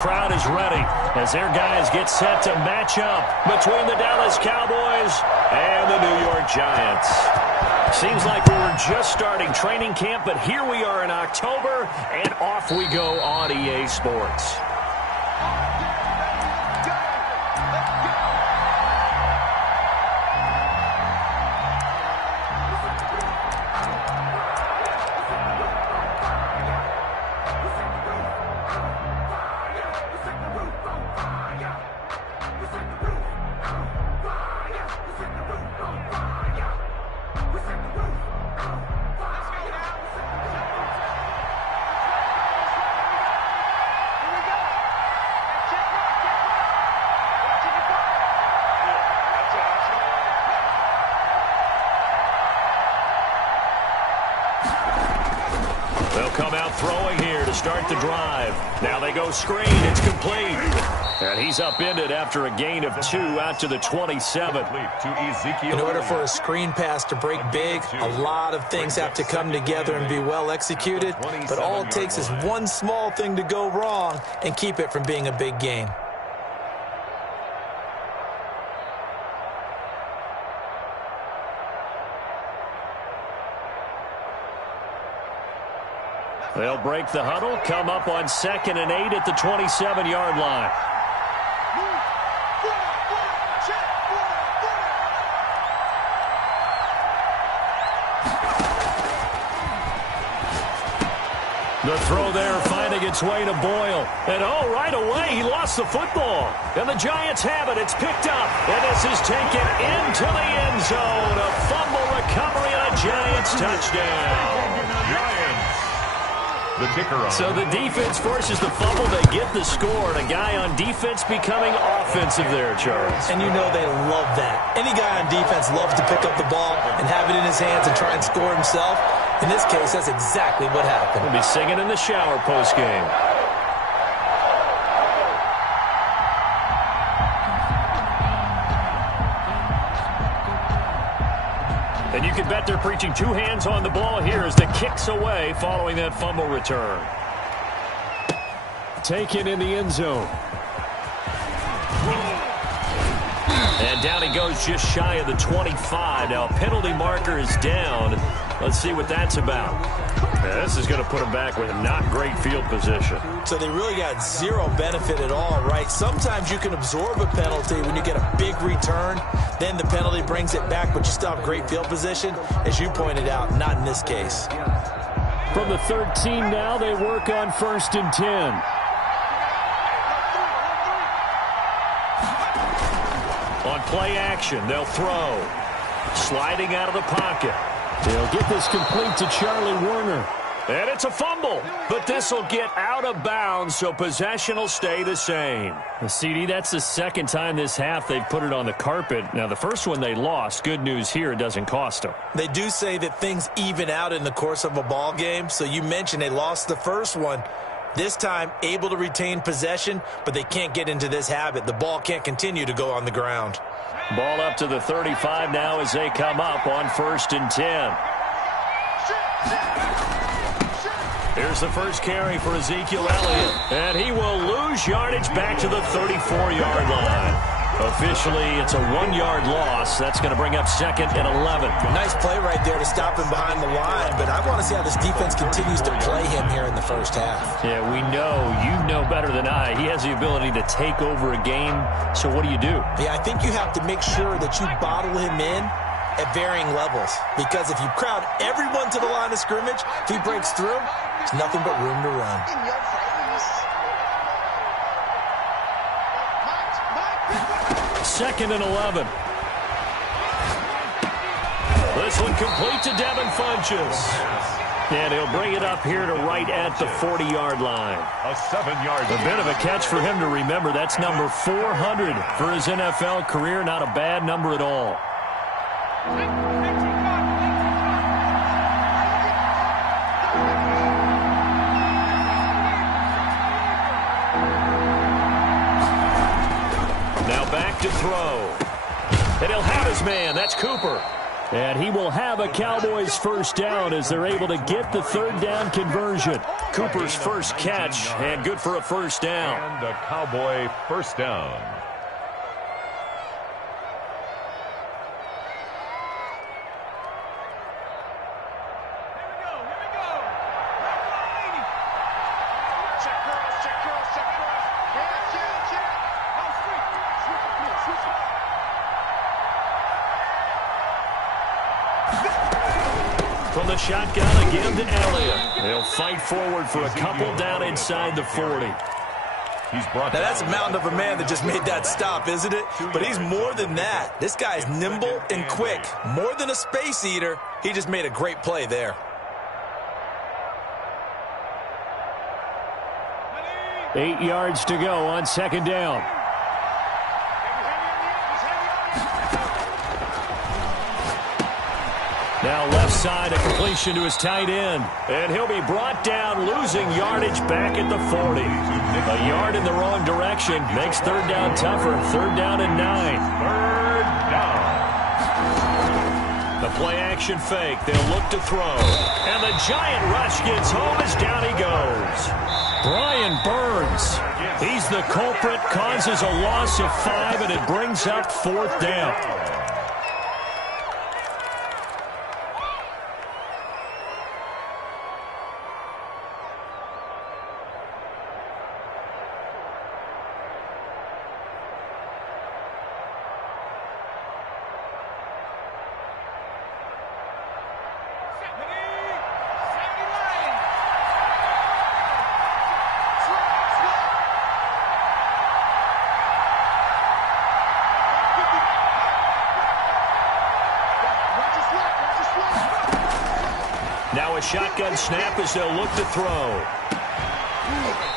Crowd is ready as their guys get set to match up between the Dallas Cowboys and the New York Giants. Seems like we were just starting training camp, but here we are in October, and off we go on EA Sports. They'll come out throwing here to start the drive. Now they go screen. It's complete. And he's upended after a gain of 2 out to the 27. In order for a screen pass to break big, a lot of things have to come together and be well executed. But all it takes is one small thing to go wrong and keep it from being a big gain. They'll break the huddle, come up on 2nd and 8 at the 27-yard line. The throw there finding its way to Boyle. And right away he lost the football. And the Giants have it. It's picked up. And this is taken into the end zone. A fumble recovery and a Giants touchdown. The kicker on. So the defense forces the fumble. They get the score. And a guy on defense becoming offensive there, Charles. And you know they love that. Any guy on defense loves to pick up the ball and have it in his hands and try and score himself. In this case, that's exactly what happened. We'll be singing in the shower post-game. And you can bet they're preaching 2 hands on the ball here as the kick's away following that fumble return. Taken in the end zone. And down he goes just shy of the 25. Now a penalty marker is down. Let's see what that's about. Now, this is going to put him back with not great field position. So they really got zero benefit at all, right? Sometimes you can absorb a penalty when you get a big return. Then the penalty brings it back, but you still have great field position. As you pointed out, not in this case. From the 13 now, they work on 1st and 10. On play action, they'll throw. Sliding out of the pocket. They'll get this complete to Charlie Warner. And it's a fumble, but this will get out of bounds, so possession will stay the same. CD, that's the second time this half they've put it on the carpet. Now, the first one they lost. Good news here, it doesn't cost them. They do say that things even out in the course of a ball game, so you mentioned they lost the first one. This time, able to retain possession, but they can't get into this habit. The ball can't continue to go on the ground. Ball up to the 35 now as they come up on 1st and 10. Here's the first carry for Ezekiel Elliott. And he will lose yardage back to the 34-yard line. Officially, it's a 1-yard loss. That's going to bring up 2nd and 11. Nice play right there to stop him behind the line, but I want to see how this defense continues to play him here in the first half. Yeah, we know. You know better than I. He has the ability to take over a game. So what do you do? Yeah, I think you have to make sure that you bottle him in at varying levels, because if you crowd everyone to the line of scrimmage, if he breaks through, there's nothing but room to run. 2nd and 11. This one complete to Devin Funchess. And he'll bring it up here to right at the 40-yard line. A 7-yard. A bit of a catch for him to remember. That's number 400 for his NFL career. Not a bad number at all. Now back to throw. And he'll have his man. That's Cooper. And he will have a Cowboys first down as they're able to get the third down conversion. Cooper's first catch, and good for a first down. And a Cowboy first down. From the shotgun again to Elliott. They'll fight forward for a couple down inside the 40. Now that's a mountain of a man that just made that stop, isn't it? But he's more than that. This guy's nimble and quick. More than a space eater. He just made a great play there. Eight yards to go on second down. Now left side, a completion to his tight end. And he'll be brought down, losing yardage back at the 40. A yard in the wrong direction makes third down tougher. Third down and 9. Third down. The play action fake. They'll look to throw. And the giant rush gets home as down he goes. Brian Burns. He's the culprit, causes a loss of 5, and it brings up fourth down. Now a shotgun snap as they'll look to throw.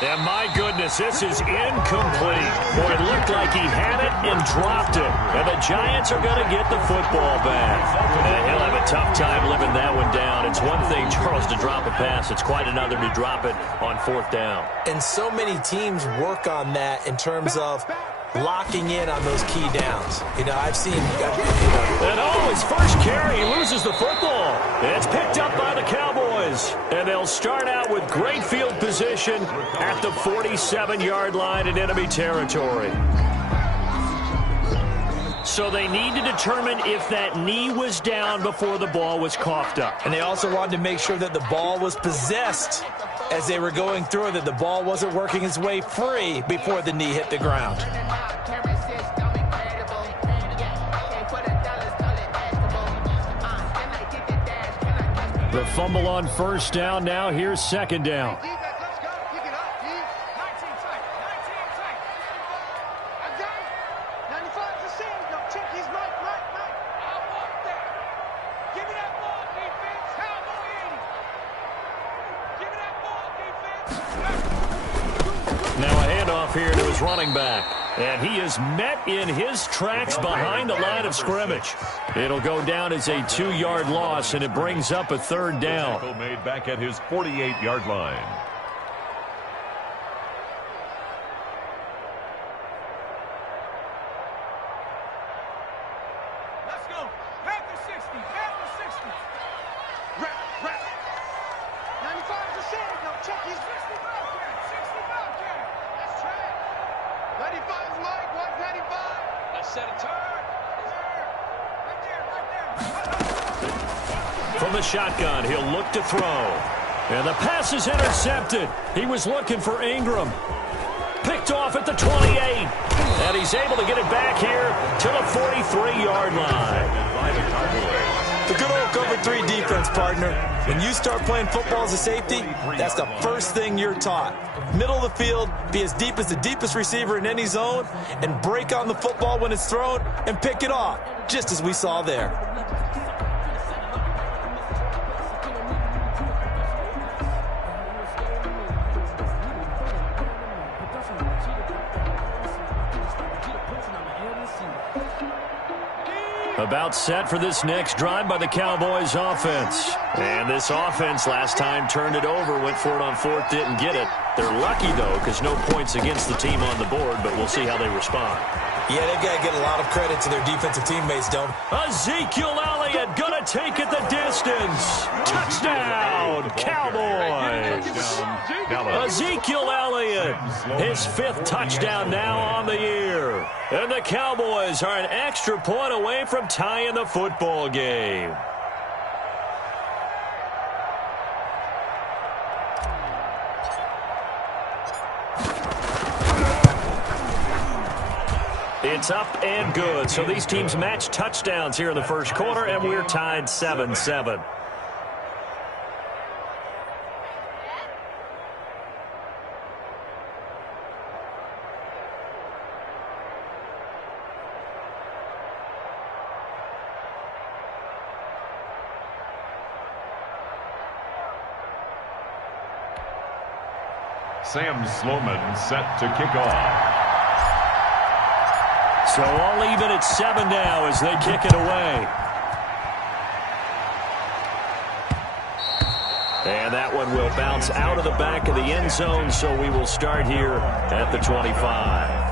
And my goodness, this is incomplete. Boy, it looked like he had it and dropped it. And the Giants are going to get the football back. And he'll have a tough time living that one down. It's one thing, Charles, to drop a pass. It's quite another to drop it on fourth down. And so many teams work on that in terms of locking in on those key downs. You know, I've seen... And his first carry, he loses the football. It's picked up by the Cowboys. And they'll start out with great field position at the 47-yard line in enemy territory. So they need to determine if that knee was down before the ball was coughed up. And they also wanted to make sure that the ball was possessed as they were going through, that the ball wasn't working its way free before the knee hit the ground. The fumble on first down. Now here's second down. Now a handoff here to his running back. And he is met in his tracks behind the line of scrimmage. It'll go down as a 2-yard loss, and it brings up a third down. Made back at his 48-yard line. Let's go. Back to 60. Back to 60. Rap. 95 to 6. No, check his 60 Bobcat. 60 Bobcat. That's track. 95 is Mike. Watch 95. Let's set a turn. From the shotgun, he'll look to throw. And the pass is intercepted. He was looking for Ingram. Picked off at the 28. And he's able to get it back here to the 43-yard line. The good old cover 3 defense, partner. When you start playing football as a safety, that's the first thing you're taught. Middle of the field, be as deep as the deepest receiver in any zone, and break on the football when it's thrown and pick it off, just as we saw there. About set for this next drive by the Cowboys offense. And this offense last time turned it over, went for it on fourth, didn't get it. They're lucky, though, because no points against the team on the board, but we'll see how they respond. Yeah, they've got to get a lot of credit to their defensive teammates, don't. Ezekiel Elliott going to take it the distance. Touchdown, Cowboys. Ezekiel Elliott, his 5th touchdown now on the year. And the Cowboys are an extra point away from tying the football game. It's up and good. So these teams match touchdowns here in the first quarter, and we're tied 7-7. Sam Sloman set to kick off. So all even at 7 now as they kick it away. And that one will bounce out of the back of the end zone, so we will start here at the 25.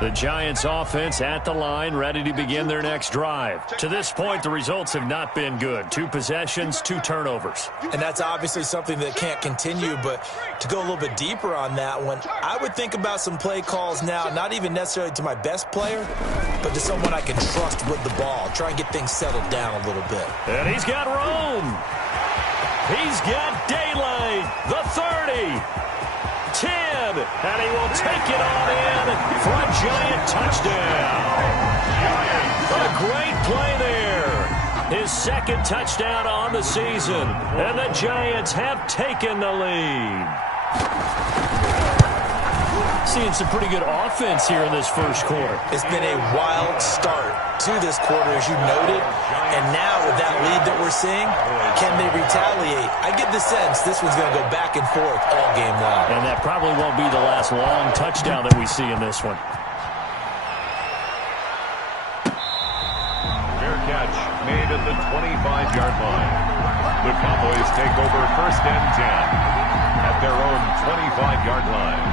The Giants offense at the line, ready to begin their next drive. To this point, the results have not been good. 2 possessions, 2 turnovers. And that's obviously something that can't continue, but to go a little bit deeper on that one, I would think about some play calls now, not even necessarily to my best player, but to someone I can trust with the ball. Try and get things settled down a little bit. And he's got Rome. He's got daylight. The 30. 10, and he will take it on in for a Giant touchdown. A great play there. His 2nd touchdown on the season, and the Giants have taken the lead. Seeing some pretty good offense here in this first quarter. It's been a wild start to this quarter, as you noted, and now with that lead that we're seeing, can they retaliate? I get the sense this one's going to go back and forth all game long. And that probably won't be the last long touchdown that we see in this one. Fair catch made at the 25-yard line. The Cowboys take over 1st and 10 at their own 25-yard line.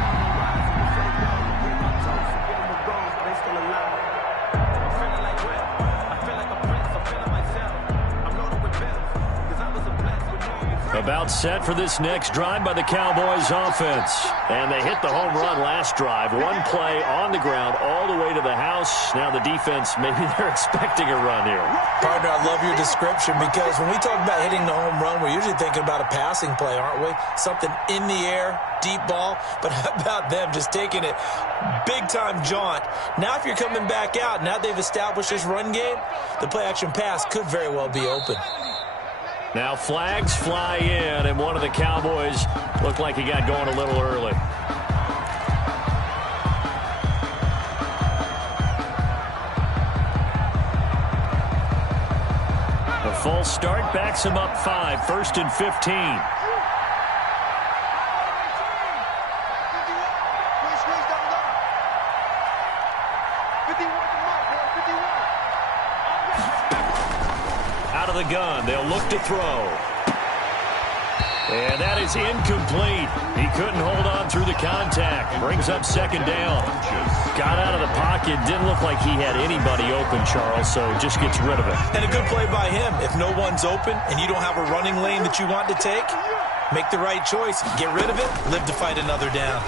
About set for this next drive by the Cowboys offense. And they hit the home run last drive. 1 play on the ground all the way to the house. Now the defense, maybe they're expecting a run here. Partner, I love your description because when we talk about hitting the home run, we're usually thinking about a passing play, aren't we? Something in the air, deep ball. But how about them just taking it big-time jaunt? Now if you're coming back out, now they've established this run game, the play-action pass could very well be open. Now flags fly in, and one of the Cowboys looked like he got going a little early. A full start backs him up 5, 1st and 15. The gun. They'll look to throw. And that is incomplete. He couldn't hold on through the contact. Brings up 2nd down. Got out of the pocket. Didn't look like he had anybody open, Charles, so just gets rid of it. And a good play by him. If no one's open and you don't have a running lane that you want to take, make the right choice. Get rid of it. Live to fight another down.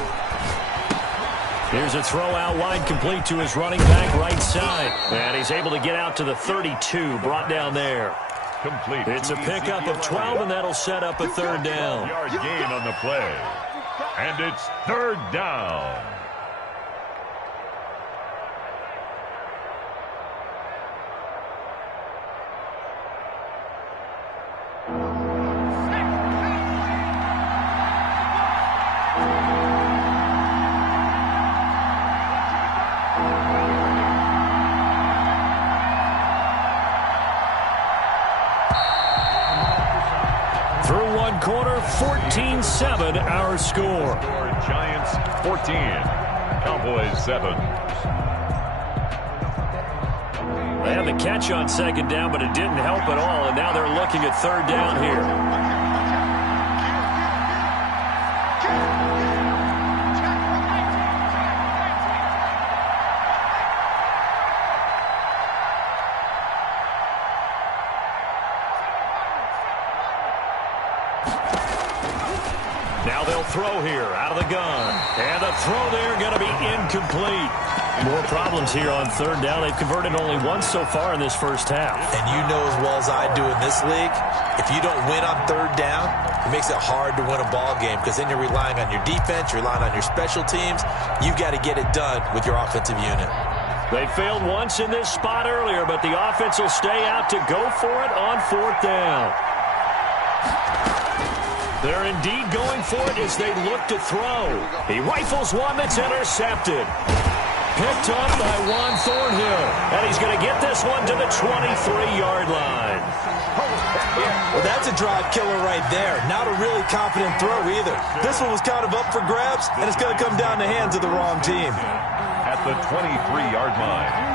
Here's a throw out wide, complete to his running back right side. And he's able to get out to the 32, brought down there. Complete. It's a pickup of 12, and that'll set up a 3rd down. Yard gain on the play. And it's 3rd down. third quarter, 14-7 our score. Giants 14, Cowboys 7. They had the catch on second down, but it didn't help at all, and now they're looking at third down here. Now they'll throw here out of the gun. And the throw there going to be incomplete. More problems here on third down. They've converted only once so far in this first half. And you know as well as I do in this league, if you don't win on third down, it makes it hard to win a ball game because then you're relying on your defense, you're relying on your special teams. You've got to get it done with your offensive unit. They failed once in this spot earlier, but the offense will stay out to go for it on fourth down. They're indeed going for it as they look to throw. He rifles one that's intercepted. Picked up by Juan Thornhill. And he's going to get this one to the 23-yard line. Well, that's a drive killer right there. Not a really confident throw either. This one was kind of up for grabs, and it's going to come down the hands of the wrong team. At the 23-yard line.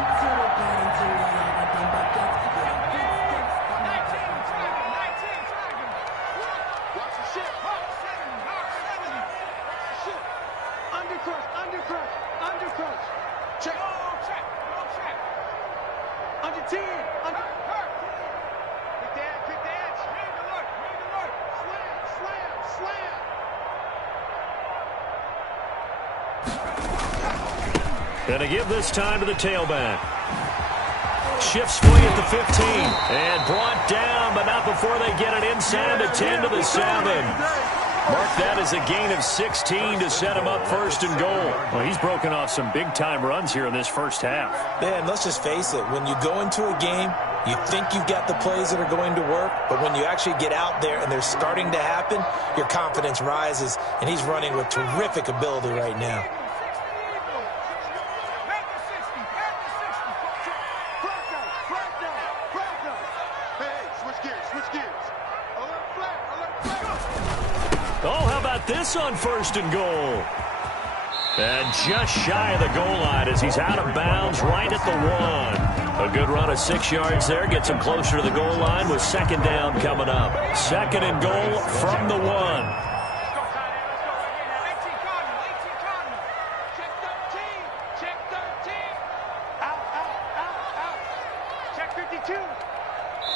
Going to give this time to the tailback. Shifts free at the 15. And brought down, but not before they get it inside the 10 to the 7. Mark that as a gain of 16 to set him up first and goal. Well, he's broken off some big-time runs here in this first half. Yeah, and let's just face it. When you go into a game, you think you've got the plays that are going to work, but when you actually get out there and they're starting to happen, your confidence rises, and he's running with terrific ability right now. Oh, how about this on first and goal? And just shy of the goal line as he's out of bounds right at the 1. A good run of 6 yards there. Gets him closer to the goal line with second down coming up. Second and goal from the 1.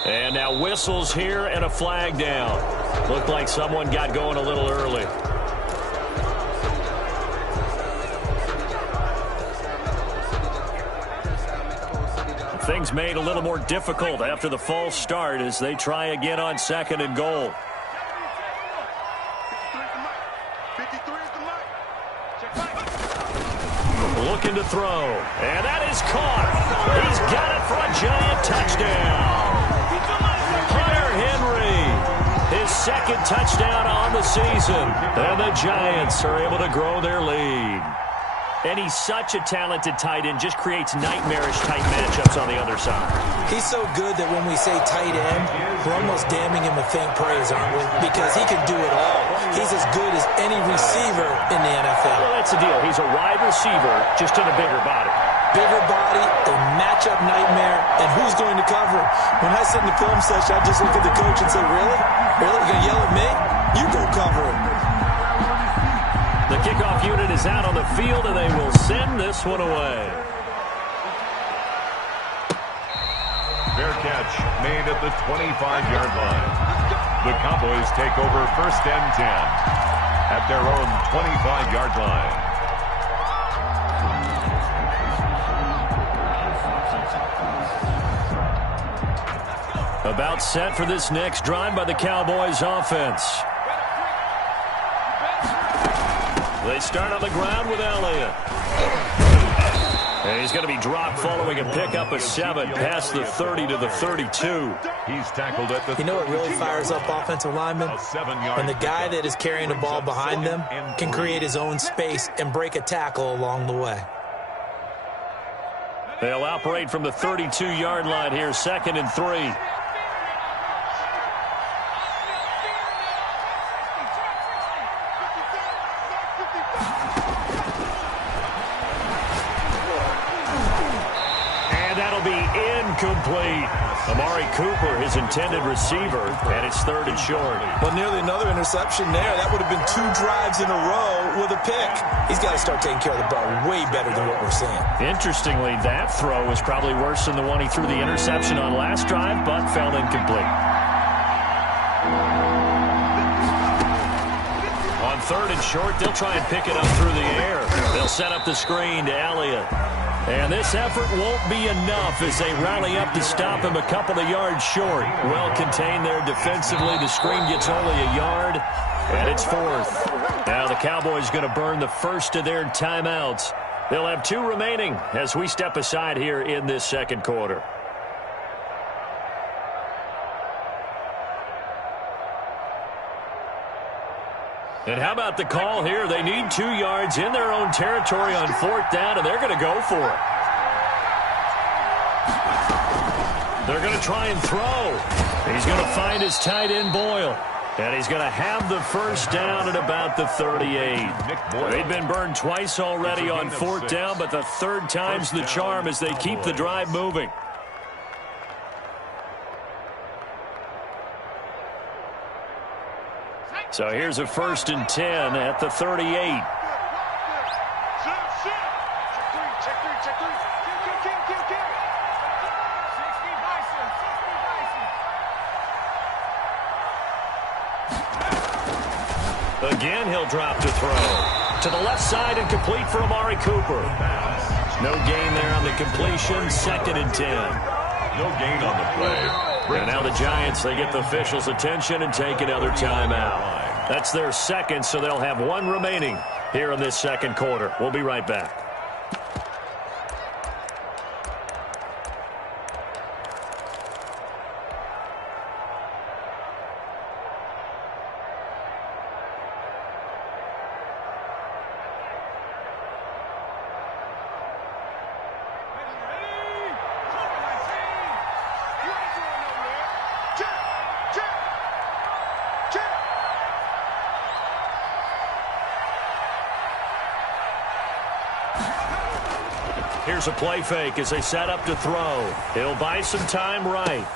And now whistles here and a flag down. Looked like someone got going a little early. Things made a little more difficult after the false start as they try again on second and goal. Looking to throw. And that is caught. He's got it for a giant touchdown. His second touchdown on the season. And the Giants are able to grow their lead. And he's such a talented tight end, just creates nightmarish tight matchups on the other side. He's so good that when we say tight end, we're almost damning him with faint praise, aren't we? Because he can do it all. He's as good as any receiver in the NFL. Well, that's the deal. He's a wide receiver, just in a bigger body. Bigger body, a matchup nightmare, and who's going to cover him? When I sit in the film session, I just look at the coach and say, really? Really? You're going to yell at me? You go cover him. The kickoff unit is out on the field, and they will send this one away. Fair catch made at the 25-yard line. The Cowboys take over first and 10 at their own 25-yard line. About set for this next drive by the Cowboys offense. They start on the ground with Elliott. And he's going to be dropped following a pickup of 7 past the 30 to the 32. He's tackled at the. You know what really fires up offensive linemen? When the guy that is carrying the ball behind them can create his own space and break a tackle along the way. They'll operate from the 32-yard line here, second and 3. incomplete. Amari Cooper, his intended receiver, and it's 3rd and short. Well, nearly another interception there. That would have been 2 drives in a row with a pick. He's got to start taking care of the ball way better than what we're seeing. Interestingly, that throw was probably worse than the one he threw the interception on last drive, but fell incomplete. On 3rd and short, they'll try and pick it up through the air. They'll set up the screen to Elliott. And this effort won't be enough as they rally up to stop him a couple of yards short. Well contained there defensively. The screen gets only a yard, and it's 4th. Now the Cowboys going to burn the first of their timeouts. They'll have 2 remaining as we step aside here in this second quarter. And how about the call here? They need 2 yards in their own territory on 4th down, and they're going to go for it. They're going to try and throw. He's going to find his tight end, Boyle. And he's going to have the first down at about the 38. They've been burned twice already on 4th down, but the 3rd time's the charm as they keep the drive moving. So here's a 1st and 10 at the 38. Again, he'll drop to throw. To the left side and complete for Amari Cooper. No gain there on the completion. 2nd and 10. No gain on the play. And now the Giants, they get the officials' attention and take another timeout. That's their second, so they'll have 1 remaining here in this second quarter. We'll be right back. Here's a play fake as they set up to throw. He'll buy some time right.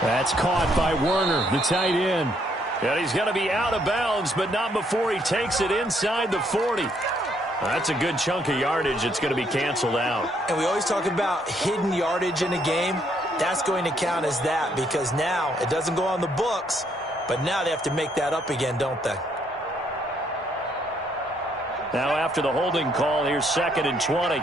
That's caught by Werner, the tight end. And he's going to be out of bounds, but not before he takes it inside the 40. That's a good chunk of yardage. It's going to be canceled out. And we always talk about hidden yardage in a game. That's going to count as that because now it doesn't go on the books, but now they have to make that up again, don't they? Now after the holding call, here's 2nd and 20.